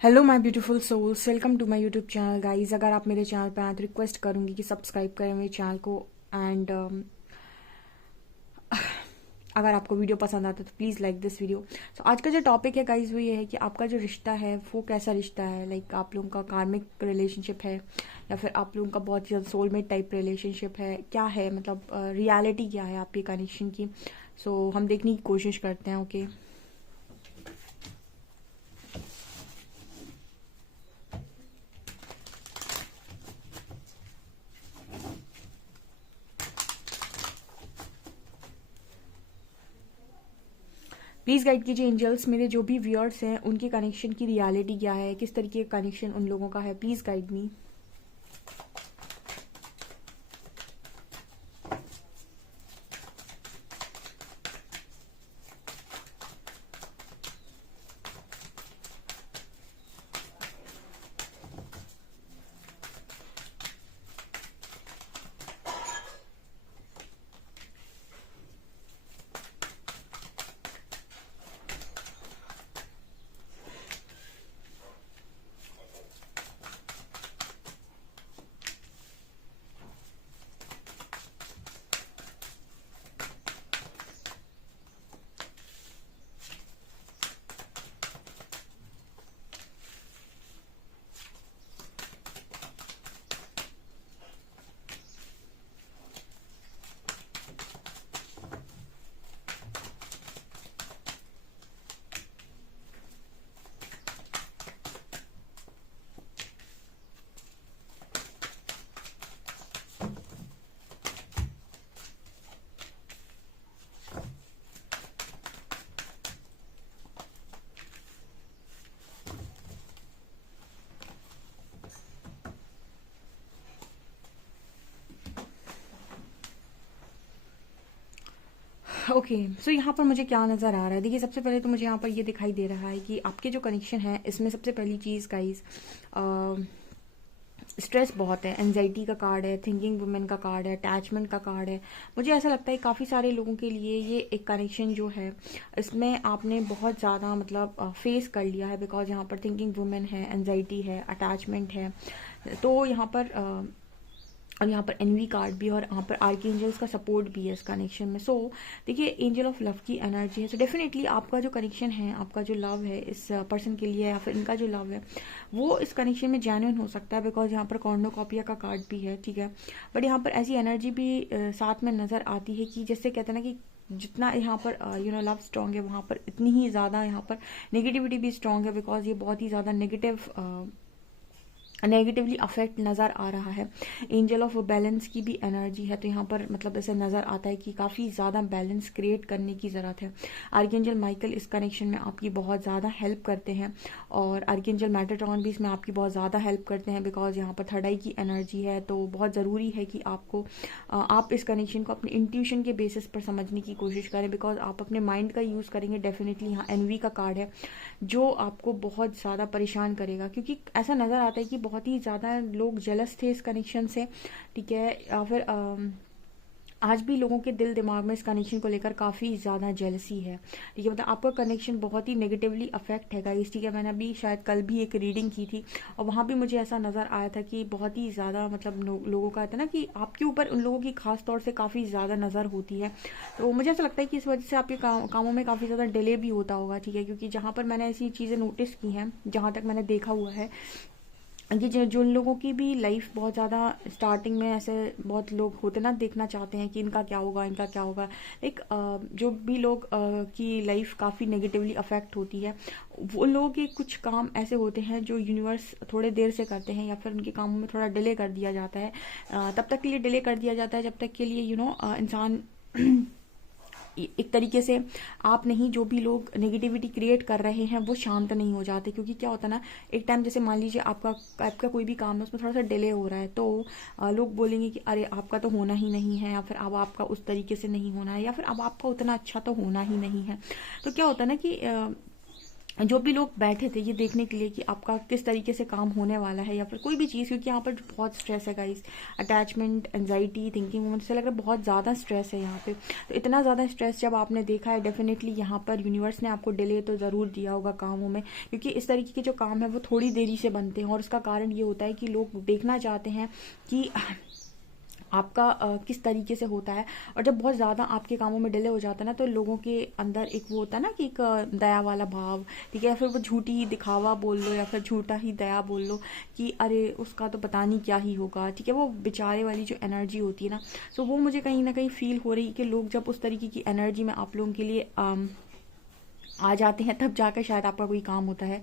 Hello my beautiful souls, welcome to my YouTube channel guys. अगर आप मेरे channel पर आए तो रिक्वेस्ट करूंगी कि सब्सक्राइब करें मेरे चैनल को। एंड अगर आपको वीडियो पसंद आता है तो प्लीज़ लाइक दिस वीडियो। सो आज का जो टॉपिक है गाइस वो ये है कि आपका जो रिश्ता है वो कैसा रिश्ता है। लाइक आप लोगों का कार्मिक रिलेशनशिप है या फिर आप लोगों का बहुत ही ज़्यादा सोलमेट टाइप रिलेशनशिप है, क्या है, मतलब रियलिटी क्या है आपके कनेक्शन की। सो हम देखने की कोशिश करते हैं। ओके, प्लीज़ गाइड कीजिए एंजल्स, मेरे जो भी व्यूअर्स हैं उनके कनेक्शन की रियलिटी क्या है, किस तरीके का कनेक्शन उन लोगों का है। Please guide me. ओके, सो यहाँ पर मुझे क्या नज़र आ रहा है। देखिए, सबसे पहले तो मुझे यहाँ पर ये दिखाई दे रहा है कि आपके जो कनेक्शन है इसमें सबसे पहली चीज़ गाइस, स्ट्रेस बहुत है, एनजाइटी का कार्ड है, थिंकिंग वुमेन का कार्ड है, अटैचमेंट का कार्ड है। मुझे ऐसा लगता है काफ़ी सारे लोगों के लिए ये एक कनेक्शन जो है इसमें आपने बहुत ज़्यादा मतलब फेस कर लिया है। बिकॉज यहाँ पर थिंकिंग वुमेन है, एनजाइटी है, अटैचमेंट है। तो यहाँ पर और यहाँ पर एनवी कार्ड भी है और यहाँ पर आर्कएंजल्स का सपोर्ट भी है इस कनेक्शन में। सो देखिए, एंजल ऑफ लव की एनर्जी है। सो डेफिनेटली आपका जो कनेक्शन है, आपका जो लव है इस पर्सन के लिए या फिर इनका जो लव है वो इस कनेक्शन में जेन्युइन हो सकता है। बिकॉज यहाँ पर कॉर्नोकॉपिया का कार्ड भी है, ठीक है। बट यहाँ पर ऐसी एनर्जी भी साथ में नज़र आती है कि जैसे कहते हैं ना कि जितना यहाँ पर लव स्ट्रांग है वहाँ पर इतनी ही ज़्यादा यहाँ पर नेगेटिविटी भी स्ट्रांग है। बिकॉज ये बहुत ही ज़्यादा नेगेटिवली अफेक्ट नज़र आ रहा है। एंजल ऑफ बैलेंस की भी एनर्जी है, तो यहाँ पर मतलब ऐसे नज़र आता है कि काफ़ी ज़्यादा बैलेंस क्रिएट करने की ज़रूरत है। आर्कएंजल माइकल इस कनेक्शन में आपकी बहुत ज़्यादा हेल्प करते हैं और आर्कएंजल मेटाट्रॉन भी इसमें आपकी बहुत ज़्यादा हेल्प करते हैं। बिकॉज यहाँ पर थर्ड आई की एनर्जी है, तो बहुत ज़रूरी है कि आप इस कनेक्शन को अपने इंट्यूशन के बेसिस पर समझने की कोशिश करें। बिकॉज आप अपने माइंड का यूज़ करेंगे, डेफिनेटली यहाँ एनवी का कार्ड है जो आपको बहुत ज़्यादा परेशान करेगा। क्योंकि ऐसा नज़र आता है कि बहुत ही ज़्यादा लोग जेलस थे इस कनेक्शन से, ठीक है। या फिर आज भी लोगों के दिल दिमाग में इस कनेक्शन को लेकर काफ़ी ज़्यादा जेलसी है, ठीक है। मतलब आपका कनेक्शन बहुत ही नेगेटिवली अफेक्ट है गाइस, ठीक है। मैंने अभी शायद कल भी एक रीडिंग की थी और वहाँ भी मुझे ऐसा नज़र आया था कि बहुत ही ज़्यादा मतलब लोगों का था ना कि आपके ऊपर उन लोगों की खास तौर से काफ़ी ज़्यादा नज़र होती है। तो मुझे ऐसा लगता है कि इस वजह से आपके कामों में काफ़ी ज़्यादा डिले भी होता होगा, ठीक है। क्योंकि जहाँ पर मैंने ऐसी चीज़ें नोटिस की हैं, जहाँ तक मैंने देखा हुआ है कि जो लोगों की भी लाइफ बहुत ज़्यादा स्टार्टिंग में ऐसे बहुत लोग होते ना, देखना चाहते हैं कि इनका क्या होगा, इनका क्या होगा। एक जो भी लोग की लाइफ काफ़ी नेगेटिवली अफेक्ट होती है, वो लोग के कुछ काम ऐसे होते हैं जो यूनिवर्स थोड़े देर से करते हैं या फिर उनके कामों में थोड़ा डिले कर दिया जाता है। तब तक के लिए डिले कर दिया जाता है जब तक के लिए इंसान एक तरीके से आप नहीं, जो भी लोग नेगेटिविटी क्रिएट कर रहे हैं वो शांत नहीं हो जाते। क्योंकि क्या होता है ना, एक टाइम जैसे मान लीजिए आपका आपका कोई भी काम है उसमें थोड़ा सा डिले हो रहा है, तो लोग बोलेंगे कि अरे आपका तो होना ही नहीं है, या फिर अब आपका उस तरीके से नहीं होना है, या फिर अब आपका उतना अच्छा तो होना ही नहीं है। तो क्या होता है ना कि जो भी लोग बैठे थे ये देखने के लिए कि आपका किस तरीके से काम होने वाला है या फिर कोई भी चीज़, क्योंकि यहाँ पर बहुत स्ट्रेस है गाइस, अटैचमेंट, एंजाइटी, थिंकिंग वूमेंट से लग रहा है बहुत ज़्यादा स्ट्रेस है यहाँ पे। तो इतना ज़्यादा स्ट्रेस जब आपने देखा है, डेफिनेटली यहाँ पर यूनिवर्स ने आपको डिले तो ज़रूर दिया होगा कामों में, क्योंकि इस तरीके के जो काम है वो थोड़ी देरी से बनते हैं और उसका कारण ये होता है कि लोग देखना चाहते हैं कि आपका किस तरीके से होता है। और जब बहुत ज़्यादा आपके कामों में डिले हो जाता है ना, तो लोगों के अंदर एक वो होता है ना कि एक दया वाला भाव, ठीक है, या फिर वो झूठी ही दिखावा बोल लो या फिर झूठा ही दया बोल लो कि अरे उसका तो पता नहीं क्या ही होगा, ठीक है, वो बेचारे वाली जो एनर्जी होती है ना, तो वो मुझे कहीं ना कहीं फील हो रही है कि लोग जब उस तरीके की एनर्जी में आप लोगों के लिए आ जाते हैं तब जाकर शायद आपका कोई काम होता है।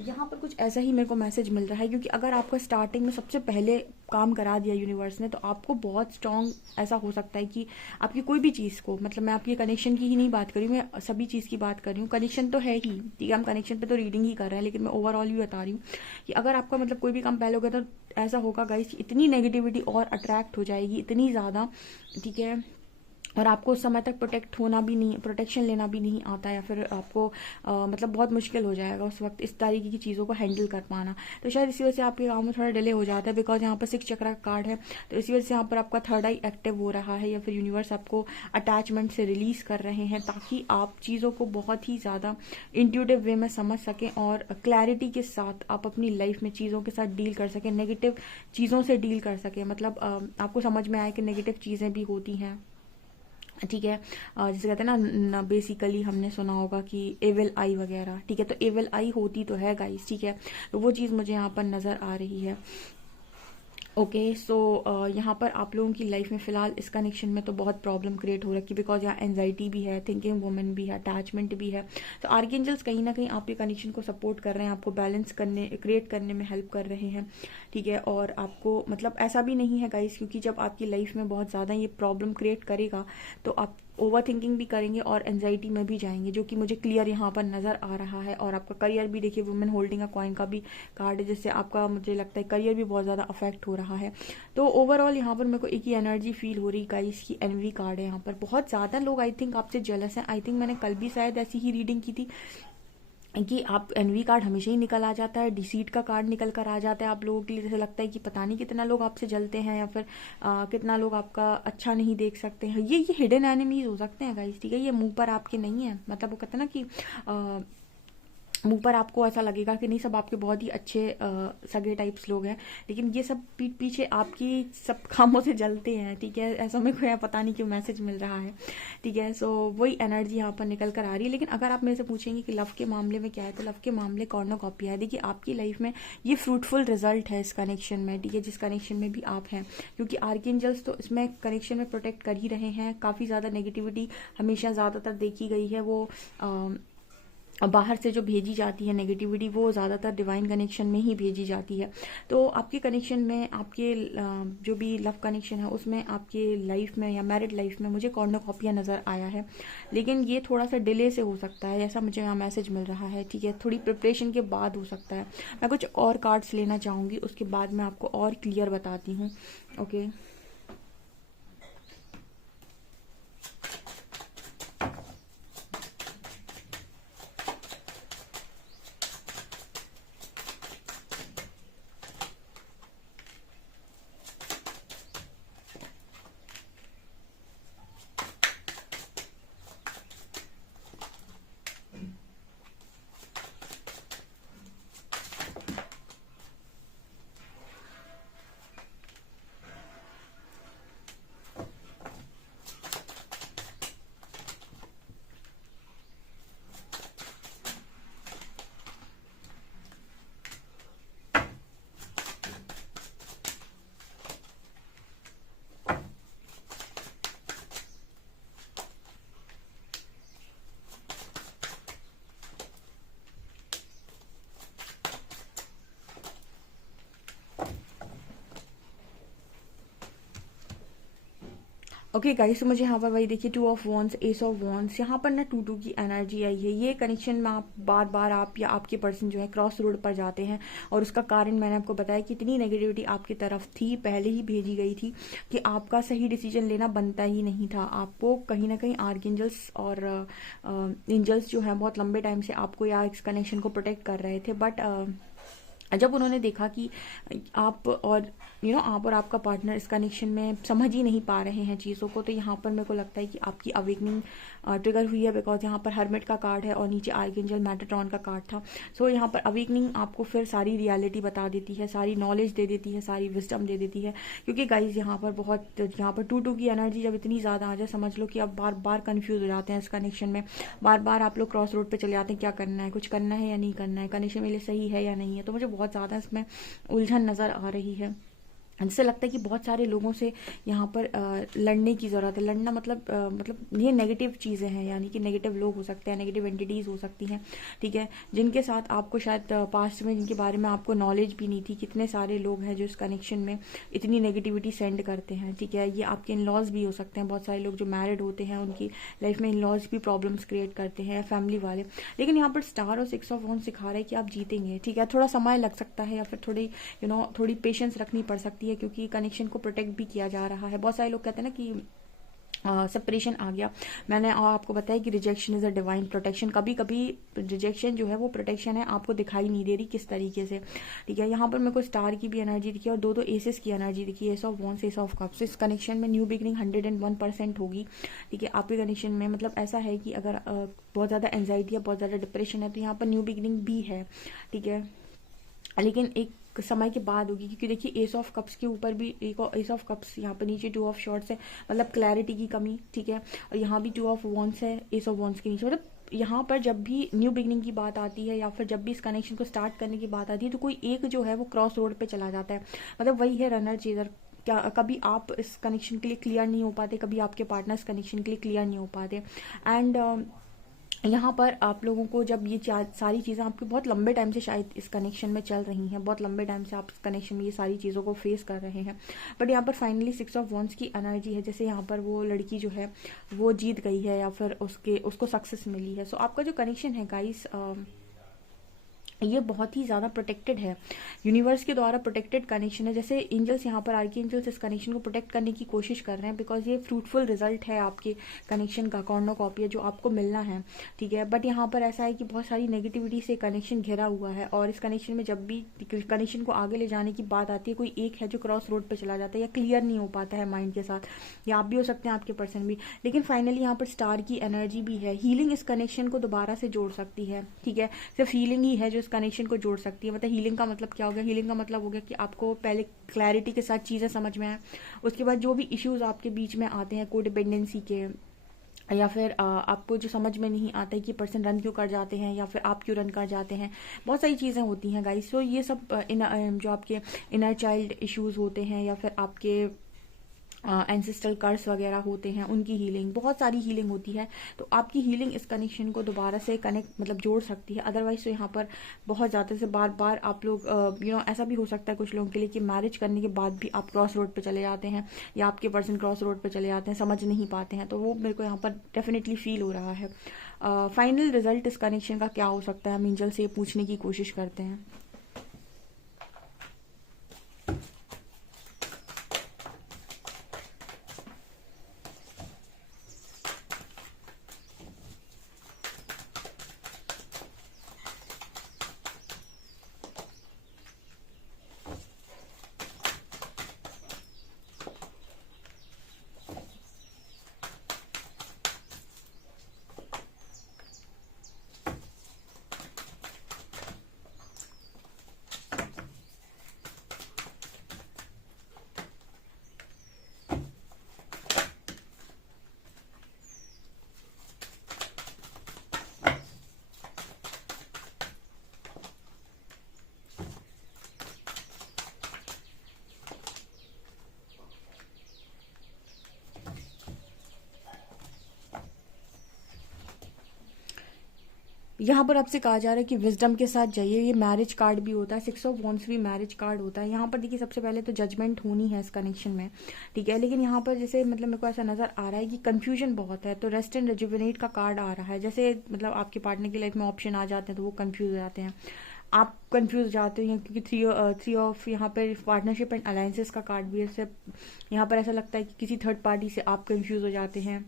यहाँ पर कुछ ऐसा ही मेरे को मैसेज मिल रहा है, क्योंकि अगर आपको स्टार्टिंग में सबसे पहले काम करा दिया यूनिवर्स ने, तो आपको बहुत स्ट्रॉन्ग ऐसा हो सकता है कि आपकी कोई भी चीज़ को, मतलब मैं आपकी कनेक्शन की ही नहीं बात कर रही हूँ, मैं सभी चीज़ की बात कर रही हूँ। कनेक्शन तो है ही, ठीक है, हम कनेक्शन पे तो रीडिंग ही कर रहे हैं, लेकिन मैं ओवरऑल भी बता रही हूँ कि अगर आपका मतलब कोई भी काम पहले हो गया तो ऐसा होगा गाइस, इतनी नेगेटिविटी और अट्रैक्ट हो जाएगी, इतनी ज़्यादा, ठीक है, और आपको उस समय तक प्रोटेक्शन लेना भी नहीं आता, या फिर आपको मतलब बहुत मुश्किल हो जाएगा उस वक्त इस तरीके की चीज़ों को हैंडल कर पाना। तो शायद इसी वजह से आपके काम में थोड़ा डिले हो जाता है, बिकॉज यहाँ पर 6 चक्र का कार्ड है, तो इसी वजह से यहाँ पर आपका थर्ड आई एक्टिव हो रहा है, या फिर यूनिवर्स आपको अटैचमेंट से रिलीज कर रहे हैं, ताकि आप चीज़ों को बहुत ही ज़्यादा इंट्यूटिव वे में समझ सकें और क्लैरिटी के साथ आप अपनी लाइफ में चीज़ों के साथ डील कर सकें, नेगेटिव चीज़ों से डील कर सकें। मतलब आपको समझ में आए कि नेगेटिव चीज़ें भी होती हैं, ठीक है, जैसे कहते हैं ना बेसिकली हमने सुना होगा कि एविल आई वगैरह, ठीक है, तो एविल आई होती तो है गाइस, ठीक है, तो वो चीज़ मुझे यहाँ पर नज़र आ रही है। ओके, सो यहाँ पर आप लोगों की लाइफ में फ़िलहाल इस कनेक्शन में तो बहुत प्रॉब्लम क्रिएट हो रखी है, बिकॉज यहाँ एंजाइटी भी है, थिंकिंग वुमन भी है, अटैचमेंट भी है। तो आर्कएंजल्स कहीं ना कहीं आपके कनेक्शन को सपोर्ट कर रहे हैं, आपको बैलेंस करने, क्रिएट करने में हेल्प कर रहे हैं, ठीक है। और आपको मतलब ऐसा भी नहीं है गाइस, क्योंकि जब आपकी लाइफ में बहुत ज़्यादा ये प्रॉब्लम क्रिएट करेगा तो आप ओवर थिंकिंग भी करेंगे और एंजाइटी में भी जाएंगे, जो कि मुझे क्लियर यहाँ पर नज़र आ रहा है। और आपका करियर भी देखिए, वुमेन होल्डिंग अ कॉइन का भी कार्ड है, जिससे आपका मुझे लगता है करियर भी बहुत ज़्यादा अफेक्ट हो रहा है। तो ओवरऑल यहाँ पर मेरे को एक ही एनर्जी फील हो रही गाइस की एनवी कार्ड है यहाँ पर। बहुत ज़्यादा लोग आई थिंक आपसे जेलस हैं। आई थिंक मैंने कल भी शायद ऐसी ही रीडिंग की थी कि आप एनवी कार्ड हमेशा ही निकल आ जाता है, डिसीट का कार्ड निकल कर आ जाता है आप लोगों के लिए। जैसे लगता है कि पता नहीं कितना लोग आपसे जलते हैं, या फिर कितना लोग आपका अच्छा नहीं देख सकते हैं। ये हिडन एनिमीज हो सकते हैं गाइस, ठीक है, ये मुंह पर आपके नहीं है। मतलब वो कहते हैं ना कि मुंह पर आपको ऐसा लगेगा कि नहीं सब आपके बहुत ही अच्छे सगे टाइप्स लोग हैं, लेकिन ये सब पीठ पीछे आपकी सब कामों से जलते हैं, ठीक है। ऐसा मेरे को पता नहीं क्यों मैसेज मिल रहा है, ठीक है। सो वही एनर्जी यहाँ पर निकल कर आ रही है। लेकिन अगर आप मेरे से पूछेंगे कि लव के मामले में क्या है, तो लव के मामले कॉर्नोकॉपिया है। देखिए आपकी लाइफ में ये फ्रूटफुल रिजल्ट है इस कनेक्शन में, ठीक है, जिस कनेक्शन में भी आप हैं, क्योंकि आर्कएंजल्स तो इसमें कनेक्शन में प्रोटेक्ट कर ही रहे हैं। काफ़ी ज़्यादा नेगेटिविटी हमेशा ज़्यादातर देखी गई है, वो बाहर से जो भेजी जाती है नेगेटिविटी, वो ज़्यादातर डिवाइन कनेक्शन में ही भेजी जाती है। तो आपके कनेक्शन में, आपके जो भी लव कनेक्शन है उसमें, आपके लाइफ में या मैरिड लाइफ में मुझे कॉर्नोकॉपिया नज़र आया है, लेकिन ये थोड़ा सा डिले से हो सकता है, ऐसा मुझे यहाँ मैसेज मिल रहा है, ठीक है, थोड़ी प्रिपरेशन के बाद हो सकता है। मैं कुछ और कार्ड्स लेना चाहूँगी, उसके बाद मैं आपको और क्लियर बताती हूँ। ओके, ओके गाइस, तो मुझे यहाँ पर वही देखिए 2 of wands, S of wands, यहाँ पर ना 2-2 की एनर्जी आई है। ये कनेक्शन में आप बार बार आप या आपके पर्सन जो है क्रॉस रोड पर जाते हैं, और उसका कारण मैंने आपको बताया कि इतनी नेगेटिविटी आपकी तरफ थी, पहले ही भेजी गई थी कि आपका सही डिसीजन लेना बनता ही नहीं था। आपको कहीं ना कहीं आर्कएंजल्स और एंजल्स जो है बहुत लंबे टाइम से आपको या इस कनेक्शन को प्रोटेक्ट कर रहे थे, बट जब उन्होंने देखा कि आप और आप और आपका पार्टनर इस कनेक्शन में समझ ही नहीं पा रहे हैं चीज़ों को, तो यहाँ पर मेरे को लगता है कि आपकी अवेकनिंग ट्रिगर हुई है, बिकॉज यहाँ पर हर्मिट का कार्ड है और नीचे आर्कएंजल मेटाट्रॉन का कार्ड था। सो यहाँ पर अवेकनिंग आपको फिर सारी रियलिटी बता देती है, सारी नॉलेज दे देती है, सारी विजडम दे देती है। क्योंकि गाइज यहाँ पर 2-2 की एनर्जी जब इतनी ज़्यादा आ जाए, समझ लो कि आप बार बार कन्फ्यूज हो जाते हैं इस कनेक्शन में। बार बार आप लोग क्रॉस रोड पे चले जाते हैं, क्या करना है, कुछ करना है या नहीं करना है, कनेक्शन मेरे लिए सही है या नहीं है। तो मुझे बहुत ज़्यादा इसमें उलझन नज़र आ रही है। जिससे लगता है कि बहुत सारे लोगों से यहाँ पर लड़ने की ज़रूरत है। लड़ना मतलब ये नेगेटिव चीज़ें हैं, यानी कि नेगेटिव लोग हो सकते हैं, नेगेटिव एंटिटीज़ हो सकती हैं, ठीक है, जिनके साथ आपको शायद पास्ट में जिनके बारे में आपको नॉलेज भी नहीं थी। कितने सारे लोग हैं जो इस कनेक्शन में इतनी नेगेटिविटी सेंड करते हैं, ठीक है। ये आपके इन लॉज भी हो सकते हैं। बहुत सारे लोग जो मैरिड होते हैं उनकी लाइफ में इन लॉज भी प्रॉब्लम्स क्रिएट करते हैं, फैमिली वाले। लेकिन यहाँ पर स्टार और 6 ऑफ वॉन्ड्स सिखा रहा है कि आप जीतेंगे, ठीक है। थोड़ा समय लग सकता है या फिर थोड़ी पेशेंस रखनी पड़ सकती है, क्योंकि कनेक्शन को प्रोटेक्ट भी किया जा रहा है। बहुत सारे लोग कहते हैं ना कि सेपरेशन आ गया। मैंने आपको बताया कि rejection is a divine protection. कभी कभी रिजेक्शन जो है वो प्रोटेक्शन है, आपको दिखाई नहीं दे रही किस तरीके से, ठीक है। यहाँ पर मेरे को स्टार की भी एनर्जी दिखी और 2-2 एसेस की एनर्जी दिखी, S of wands, S of cups. इस कनेक्शन में न्यू बिगनिंग 101% होगी, ठीक है। आपके कनेक्शन में मतलब ऐसा है कि अगर बहुत ज़्यादा एंजाइटी है, बहुत ज़्यादा डिप्रेशन है, तो यहाँ पर न्यू बिगनिंग भी है, ठीक है, लेकिन एक समय के बाद होगी। क्योंकि देखिए एस ऑफ कप्स के ऊपर भी एक एस ऑफ कप्स, यहाँ पर नीचे 2 ऑफ शॉर्ट्स है, मतलब क्लैरिटी की कमी, ठीक है। और यहाँ भी 2 ऑफ वॉन्स है, एस ऑफ वॉन्स के नीचे। मतलब यहाँ पर जब भी न्यू बिगनिंग की बात आती है या फिर जब भी इस कनेक्शन को स्टार्ट करने की बात आती है, तो कोई एक जो है वो क्रॉस रोड पे चला जाता है। मतलब वही है रनर चेजर। क्या कभी आप इस कनेक्शन के लिए क्लियर नहीं हो पाते, कभी आपके पार्टनर इस कनेक्शन के लिए क्लियर नहीं हो पाते। एंड यहाँ पर आप लोगों को जब ये सारी चीज़ें आपके बहुत लंबे टाइम से शायद इस कनेक्शन में चल रही हैं, बहुत लंबे टाइम से आप इस कनेक्शन में ये सारी चीज़ों को फेस कर रहे हैं, बट यहाँ पर फाइनली 6 ऑफ वॉन्ड्स की एनर्जी है। जैसे यहाँ पर वो लड़की जो है वो जीत गई है या फिर उसको सक्सेस मिली है। सो आपका जो कनेक्शन है गाइस, ये बहुत ही ज़्यादा प्रोटेक्टेड है, यूनिवर्स के द्वारा प्रोटेक्टेड कनेक्शन है। जैसे एंजल्स यहाँ पर आर्की एंजल्स इस कनेक्शन को प्रोटेक्ट करने की कोशिश कर रहे हैं, बिकॉज ये फ्रूटफुल रिजल्ट है आपके कनेक्शन का, कॉर्नोकॉपी है जो आपको मिलना है, ठीक है। बट यहाँ पर ऐसा है कि बहुत सारी नेगेटिविटी से कनेक्शन घिरा हुआ है, और इस कनेक्शन में जब भी कनेक्शन को आगे ले जाने की बात आती है, कोई एक है जो क्रॉस रोड पर चला जाता है या क्लियर नहीं हो पाता है माइंड के साथ, या आप भी हो सकते हैं, आपके पर्सन भी। लेकिन फाइनली यहाँ पर स्टार की एनर्जी भी है। हीलिंग इस कनेक्शन को दोबारा से जोड़ सकती है, ठीक है। सिर्फ हीलिंग ही है जो कनेक्शन को जोड़ सकती है। मतलब हीलिंग का मतलब क्या हो गया? हीलिंग का मतलब हो गया कि आपको पहले क्लैरिटी के साथ चीज़ें समझ में आए, उसके बाद जो भी इश्यूज आपके बीच में आते हैं कोडिपेंडेंसी के, या फिर आपको जो समझ में नहीं आता है कि पर्सन रन क्यों कर जाते हैं या फिर आप क्यों रन कर जाते हैं, बहुत सारी चीज़ें होती हैं गाइस। सो ये सब जो आपके इनर चाइल्ड इश्यूज होते हैं या फिर आपके एंसेस्ट्रल कर्स वगैरह होते हैं, उनकी हीलिंग, बहुत सारी हीलिंग होती है। तो आपकी हीलिंग इस कनेक्शन को दोबारा से कनेक्ट मतलब जोड़ सकती है। अदरवाइज तो यहाँ पर बहुत ज़्यादा से बार बार आप लोग ऐसा भी हो सकता है कुछ लोगों के लिए कि मैरिज करने के बाद भी आप क्रॉस रोड पे चले जाते हैं या आपके पर्सन क्रॉस रोड पे चले जाते हैं, समझ नहीं पाते हैं। तो वो मेरे को यहाँ पर डेफिनेटली फील हो रहा है। फाइनल रिजल्ट इस कनेक्शन का क्या हो सकता है, हम एंजल से पूछने की कोशिश करते हैं। यहाँ पर आपसे कहा जा रहा है कि विजडम के साथ जाइए। ये मैरिज कार्ड भी होता है, 6 ऑफ वॉन्ड्स भी मैरिज कार्ड होता है। यहाँ पर देखिए सबसे पहले तो जजमेंट होनी है इस कनेक्शन में, ठीक है, लेकिन यहाँ पर जैसे मतलब मेरे को ऐसा नजर आ रहा है कि कंफ्यूजन बहुत है। तो रेस्ट एंड रिजुविनेट का कार्ड आ रहा है, जैसे मतलब आपके पार्टनर की लाइफ में ऑप्शन आ जाते हैं तो वो कंफ्यूज हो जाते हैं, आप कंफ्यूज जाते हैं, क्योंकि थ्री ऑफ यहाँ पर पार्टनरशिप एंड अलायंसेस का कार्ड भी है। यहाँ पर ऐसा लगता है कि किसी थर्ड पार्टी से आप कंफ्यूज हो जाते हैं,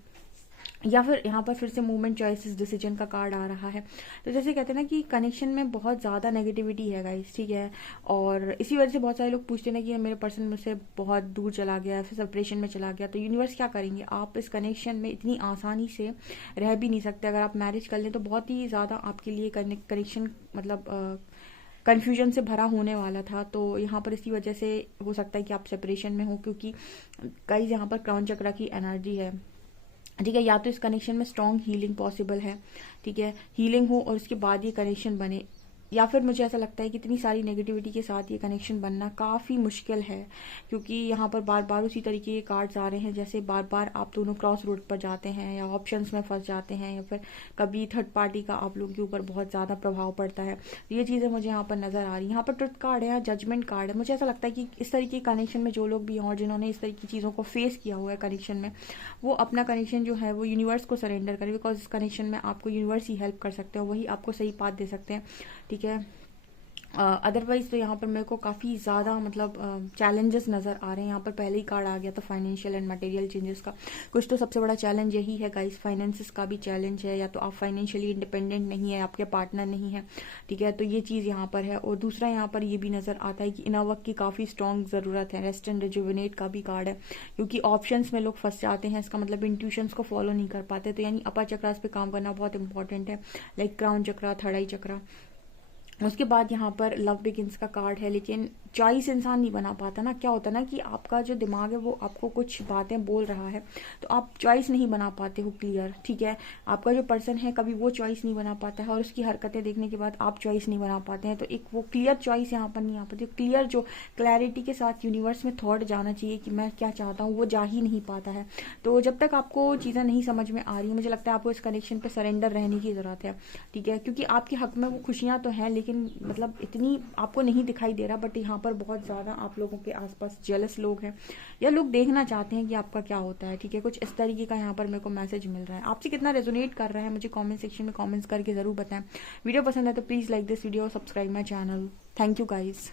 या फिर यहाँ पर फिर से मूवमेंट चॉइसेस डिसीजन का कार्ड आ रहा है। तो जैसे कहते हैं ना कि कनेक्शन में बहुत ज़्यादा नेगेटिविटी है गाइस, ठीक है, और इसी वजह से बहुत सारे लोग पूछते हैं कि मेरे पर्सन मुझसे बहुत दूर चला गया, फिर सेपरेशन में चला गया। तो यूनिवर्स क्या करेंगे, आप इस कनेक्शन में इतनी आसानी से रह भी नहीं सकते। अगर आप मैरिज कर लें तो बहुत ही ज़्यादा आपके लिए कनेक्शन मतलब कन्फ्यूजन से भरा होने वाला था। तो यहाँ पर इसी वजह से हो सकता है कि आप सेपरेशन में हो, क्योंकि गाइस यहाँ पर क्राउन चक्रा की एनर्जी है, ठीक है। या तो इस कनेक्शन में स्ट्रॉन्ग हीलिंग पॉसिबल है, ठीक है, हीलिंग हो और उसके बाद ये कनेक्शन बने, या फिर मुझे ऐसा लगता है कि इतनी सारी नेगेटिविटी के साथ ये कनेक्शन बनना काफ़ी मुश्किल है, क्योंकि यहाँ पर बार बार उसी तरीके के कार्ड्स आ रहे हैं, जैसे बार बार आप दोनों क्रॉस रोड पर जाते हैं या ऑप्शंस में फंस जाते हैं, या फिर कभी थर्ड पार्टी का आप लोगों के ऊपर बहुत ज़्यादा प्रभाव पड़ता है। ये चीज़ें मुझे यहाँ पर नज़र आ रही हैं। यहाँ पर ट्रुथ कार्ड है या जजमेंट कार्ड है। मुझे ऐसा लगता है कि इस तरीके के कनेक्शन में जो लोग भी हैं और जिन्होंने इस तरीके की चीज़ों को फेस किया हुआ है कनेक्शन में, वो अपना कनेक्शन जो है वो यूनिवर्स को सरेंडर करें, बिकॉज इस कनेक्शन में आपको यूनिवर्स ही हेल्प कर सकते हैं, वही आपको सही पाथ दे सकते हैं, ठीक है। अदरवाइज तो यहाँ पर मेरे को काफ़ी ज़्यादा मतलब चैलेंजेस नज़र आ रहे हैं। यहाँ पर पहले ही कार्ड आ गया तो फाइनेंशियल एंड मटेरियल चेंजेस का, कुछ तो सबसे बड़ा चैलेंज यही है गाइस। फाइनेंसेस का भी चैलेंज है, या तो आप फाइनेंशियली इंडिपेंडेंट नहीं है, आपके पार्टनर नहीं है, ठीक है, तो ये चीज़ यहाँ पर है। और दूसरा यहाँ पर ये भी नज़र आता है कि इनर वर्क की काफ़ी स्ट्रॉन्ग ज़रूरत है। रेस्ट एंड रिजुविनेट का भी कार्ड है, क्योंकि ऑप्शंस में लोग फंस जाते हैं, इसका मतलब इंट्यूशंस को फॉलो नहीं कर पाते। तो यानी अपर चक्रास पे काम करना बहुत इंपॉर्टेंट है, लाइक क्राउन चक्रा, थर्ड आई चक्रा। उसके बाद यहाँ पर लव बिगिंस का कार्ड है, लेकिन चॉइस इंसान नहीं बना पाता ना। क्या होता है ना कि आपका जो दिमाग है वो आपको कुछ बातें बोल रहा है, तो आप चॉइस नहीं बना पाते हो क्लियर, ठीक है। आपका जो पर्सन है कभी वो चॉइस नहीं बना पाता है, और उसकी हरकतें देखने के बाद आप चॉइस नहीं बना पाते हैं। तो एक वो क्लियर चॉइस यहाँ पर नहीं आ पाती, क्लियर जो क्लैरिटी के साथ यूनिवर्स में थॉट जाना चाहिए कि मैं क्या चाहता हूँ, वो जा ही नहीं पाता है। तो जब तक आपको चीज़ें नहीं समझ में आ रही, मुझे लगता है आपको इस कनेक्शन पर सरेंडर रहने की ज़रूरत है, ठीक है, क्योंकि आपके हक में वो खुशियाँ तो हैं, लेकिन मतलब इतनी आपको नहीं दिखाई दे रहा। बट यहाँ पर बहुत ज़्यादा आप लोगों के आसपास जेलस लोग हैं, या लोग देखना चाहते हैं कि आपका क्या होता है, ठीक है। कुछ इस तरीके का यहाँ पर मेरे को मैसेज मिल रहा है। आपसे कितना रेजोनेट कर रहा है मुझे कमेंट सेक्शन में कमेंट्स करके ज़रूर बताएं। वीडियो पसंद है तो please like this video, subscribe my channel. Thank you guys.